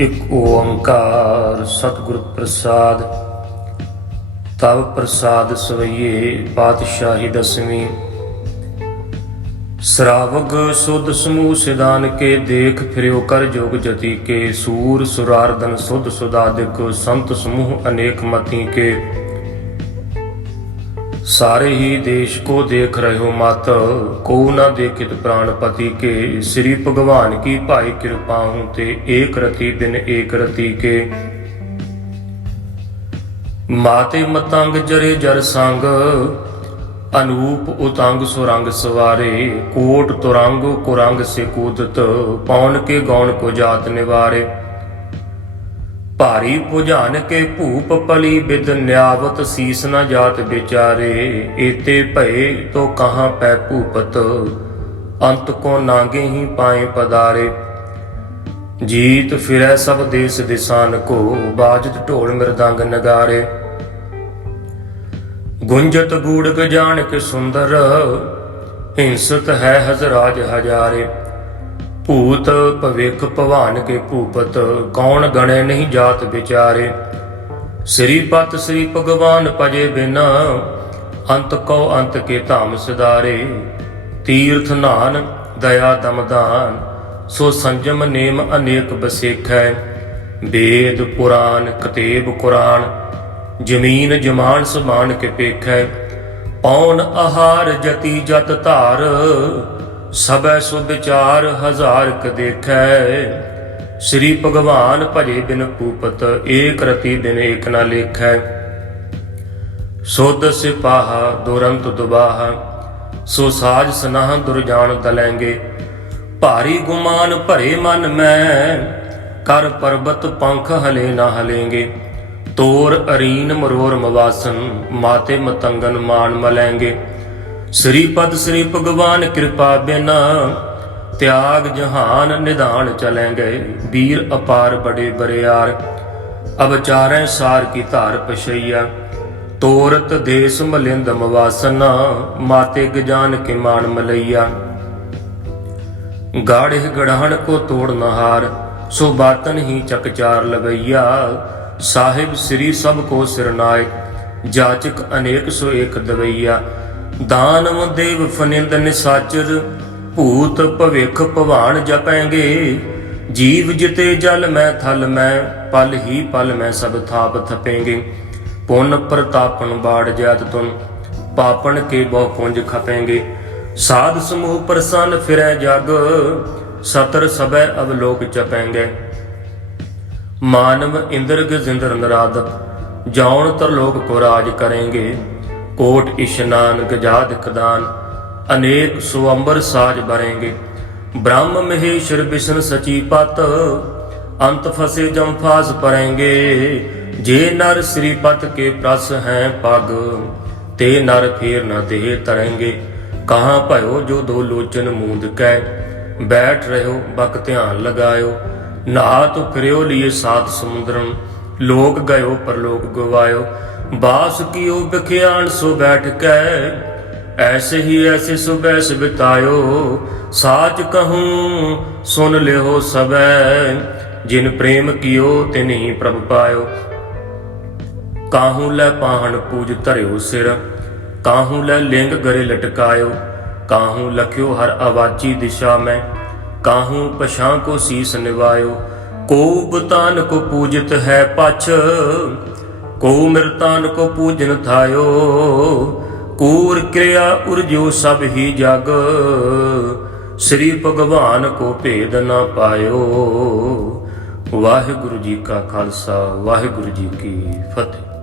ਇੱਕ ਓੰਕਾਰ ਸਤਿਗੁਰ ਪ੍ਰਸਾਦ। ਤਵ ਪ੍ਰਸਾਦ ਸਵਈਏ ਪਾਤਸ਼ਾਹੀ ਦਸਵੀਂ। ਸਰਾਵਗ ਸੁਧ ਸਮੂਹ ਸਿਦਾਨ ਕੇ ਦੇਖ ਫਿਰਿਓ ਕਰ ਜੋਗ ਜਤੀ ਕੇ ਸੂਰ ਸੁਰਾਰਦਨ ਸੁਧ ਸੁਦਾਦਿਕ ਸੰਤ ਸਮੂਹ ਅਨੇਕ ਮਤੀ ਕੇ ਸਾਰੇ ਹੀ ਦੇਸ਼ ਕੋ ਦੇਖ ਰਹਿਓ ਮਤ ਕੋ ਨਾ ਦੇਖਿਤ ਪ੍ਰਾਣਪਤੀ ਕੇ, ਸ੍ਰੀ ਭਗਵਾਨ ਕੀ ਭਾਈ ਕਿਰਪਾ ਹੂੰ ਤੇ ਏਕ ਰਤੀ ਬਿਨ ਏਕ ਰਤੀ ਕੇ। ਮਾਤੇ ਮਤੰਗ ਜਰੇ ਜਰ ਸੰਗ, ਅਨੂਪ ਉਤੰਗ ਸੁਰੰਗ ਸਵਾਰੇ, ਕੋਟ ਤੁਰੰਗ ਕੁਰੰਗ ਸੇ ਕੂਦਤ ਪੌਣ ਕੇ ਗੌਣ ਕੋ ਜਾਤ ਨਿਵਾਰੇ। ਭਾਰੀ ਭੁਜਾਨ ਕੇ ਭੂਪ ਪਲੀ ਬਿਦ ਨਿਆਵਤ ਸੀਸ ਨ ਜਾਤ ਵਿਚਾਰੇ, ਏਤੇ ਭਏ ਤੋ ਕਹਾਂ ਪੈ ਭੂਪਤ, ਅੰਤ ਕੋ ਨਾਗੇ ਹੀ ਪਾਏ ਪਦਾਰੇ। ਜੀਤ ਫਿਰੈ ਸਭ ਦੇਸ ਦਿਸਾਨ ਕੋ, ਬਾਜਤ ਢੋਲ ਮਿਰਦੰਗ ਨਗਾਰੇ। ਗੁੰਜਤ ਗੂੜਕ ਜਾਣ ਕੇ ਸੁੰਦਰ, ਹਿੰਸਤ ਹੈ ਹਜ਼ਰਾਜ ਹਜ਼ਾਰੇ। ਭੂਤ ਭਵਿਖ ਭਵਾਨ ਕੇ ਭੂਪਤ, ਕੌਣ ਗਣੇ ਨਹੀਂ ਜਾਤ ਵਿਚਾਰੇ? ਸ੍ਰੀ ਪਤ ਸ੍ਰੀ ਭਗਵਾਨ ਭਜੇ ਬਿਨ, ਅੰਤ ਕੋ ਅੰਤ ਕੇ ਧਾਮ ਸਿਦਾਰੇ ਤੀਰਥ ਨਾਨ, ਦਇਆ ਦਮਦਾਨ, ਸੋ ਸੰਜਮ ਨੇਮ ਅਨੇਕ ਬਸੇਖੈ। ਵੇਦ ਪੁਰਾਨ ਕਤੇਬ ਕੁਰਾਨ, ਜ਼ਮੀਨ ਜਮਾਨ ਸਮਾਨ ਕੇ ਪੇਖੈ। ਪੌਣ ਆਹਾਰ ਜਤੀ ਜਤ ਧਾਰ ਸਬੈ ਸੁ ਵਿਚਾਰ ਹਜ਼ਾਰ ਕ ਦੇਖੈ। ਸ੍ਰੀ ਭਗਵਾਨ ਭਜੇ ਬਿਨ ਪੂਪਤ ਏਕ ਰਤੀ ਦਿਨ ਏਕ ਨਾ ਲੇਖੈ। ਸੋਧ ਸਿਪਾਹਾ ਦੁਰੰਤ ਦੁਬਾਹਾ, ਸੋ ਸਾਜ ਸਨਾਹ ਦੁਰਜਾਨ ਦਲੈਂਗੇ। ਭਾਰੀ ਗੁਮਾਨ ਭਰੇ ਮਨ ਮੈਂ, ਕਰ ਪਰਬਤ ਪੰਖ ਹਲੇ ਨਾ ਹਲੇਂਗੇ। ਤੋਰ ਅਰੀਨ ਮਰੋਰ ਮਵਾਸਨ ਮਾਤੇ ਮਤੰਗਨ ਮਾਨ ਮਲੈਂਗੇ। ਸ੍ਰੀ ਪਦ ਸ੍ਰੀ ਭਗਵਾਨ ਕਿਰਪਾ ਬਿਨ ਤਿਆਗ ਜਹਾਨ ਨਿਧਾਨ ਚਲੇ ਗਏ ਵੀਰ ਅਪਾਰ ਬੜੇ ਬਰਿਆਰ, ਅਵਚਾਰੈ ਸਾਰ ਕੀ ਧਾਰ ਪਛਈਆ ਤੋਰਤ ਦੇਸ ਮਲਿੰਦ ਮਵਾਸਨਾ, ਮਾਤੇ ਗਜਾਨ ਕੇ ਮਾਨ ਮਲਈਆ ਗਾੜੇ ਗੜਹਣ ਕੋ ਤੋੜ ਨਹਾਰ, ਸੋ ਬਾਤਨ ਹੀ ਚਕਚਾਰ ਲਗਈਆ ਸਾਹਿਬ ਸ੍ਰੀ ਸਭ ਕੋ ਸਿਰਨਾਇਕ ਜਾਚਕ ਅਨੇਕ ਸੋ ਏਕ ਦਵਈਆ ਦਾਨਵ ਦੇਵ ਫਨਿੰਦ ਨਿਸਾਚਰ, ਭੂਤ ਭਵਿਖ ਭਵਾਨ ਜਪੈਂਗੇ। ਜੀਵ ਜਿਤੇ ਜਲ ਮੈਂ ਥਲ ਮੈਂ, ਪਲ ਹੀ ਪਲ ਮੈਂ ਸਭ ਥਾਪ ਥਪੇਂਗੇ। ਪੁੰਨ ਪ੍ਰਤਾਪਨ ਬਾੜ ਜਾਤ ਤੁਨ, ਪਾਪਣ ਕੇ ਬਹੁ ਪੁੰਜ ਖਪੇਂਗੇ। ਸਾਧ ਸਮੂਹ ਪ੍ਰਸੰਨ ਫਿਰੈ ਜਗ, ਸਤਰ ਸਬੈ ਅਵਲੋਕ ਚਪੈਂਗੇ ਮਾਨਵ ਇੰਦਰ ਗਜਿੰਦਰ ਨਰਾਦਪ ਜਾਉਣ ਤਰਲੋਕ ਕੋ ਰਾਜ ਕਰੇਂਗੇ। ਕੋਟ ਇਸ਼ਨਾਨ ਗਜਾਦ ਕਦਾਨ, ਅਨੇਕ ਸੁਅੰਬਰ ਸਾਜ ਬਰੇਂਗੇ। ਬ੍ਰਹਮ ਮਹੇਸ਼ਰ ਵਿਸ਼ਨ ਸਚੀ ਪਤ, ਅੰਤ ਫਸੇ ਜਮ ਪਰੇਂਗੇ। ਜੇ ਨਰ ਸ੍ਰੀ ਪਤ ਕੇ ਪ੍ਰਸ ਹੈ ਪਗ, ਤੇ ਨਰ ਫੇਰ ਨ ਦੇਹ ਤਰੇਂਗੇ। ਕਹਾਂ ਭਇਓ ਜੋ ਦੋ ਲੋਚਨ ਮੂੰਦ ਕੈ, ਬੈਠ ਰਹਿਓ, ਬਕ ਧਿਆਨ ਲਗਾਇਓ। ਨਾਤ ਫਿਰਿਓ ਲਈ ਸਾਤ ਸਮੁੰਦਰਮ ਲੋਕ ਗਇਓ, ਪਰਲੋਕ ਗਵਾਇਓ। ਬਾਸ ਕੀਓ ਬਖਿਆਣ ਸੋ ਬੈਠ ਕੈ ਐਸੇ ਹੀ ਐਸੇ ਸੁਬੈਸ ਬਿਤਾਇਓ ਸਾਚ ਕਹੂੰ, ਸੁਨ ਲਿਓ ਸਬੈ, ਜਿਨ ਪ੍ਰੇਮ ਕੀਓ ਤਿਨਹੀ ਪ੍ਰਭ ਪਾਇਓ। ਕਾਹੂ ਲੈ ਪਾਹਣ ਪੂਜ ਧਰਿਓ ਸਿਰ, ਕਾਹੂ ਲੈ ਲਿੰਗ ਗਰੇ ਲਟਕਾਇਓ। ਕਾਹੂ ਲਖਿਓ ਹਰ ਆਵਾਜੀ ਦਿਸ਼ਾ ਮੈਂ, ਕਾਹੂ ਪਛਾਂ ਕੋ ਸੀਸ ਨਿਵਾਇਓ। ਕੋ ਬਤਾਨ ਕੋ ਪੂਜਿਤ ਹੈ ਪਛ ਕੋ ਮਿਰਤਾਨ ਕੋ ਪੂਜਨ ਥਾਇਓ, ਕੂਰ ਕਿਰਿਆ ਉਰਜੋ ਸਭ ਹੀ ਜਗ, ਸ੍ਰੀ ਭਗਵਾਨ ਕੋ ਭੇਦ ਨਾ ਪਾਇਓ। ਵਾਹਿਗੁਰੂ ਜੀ ਕਾ ਖਾਲਸਾ, ਵਾਹਿਗੁਰੂ ਜੀ ਕੀ ਫਤਿਹ।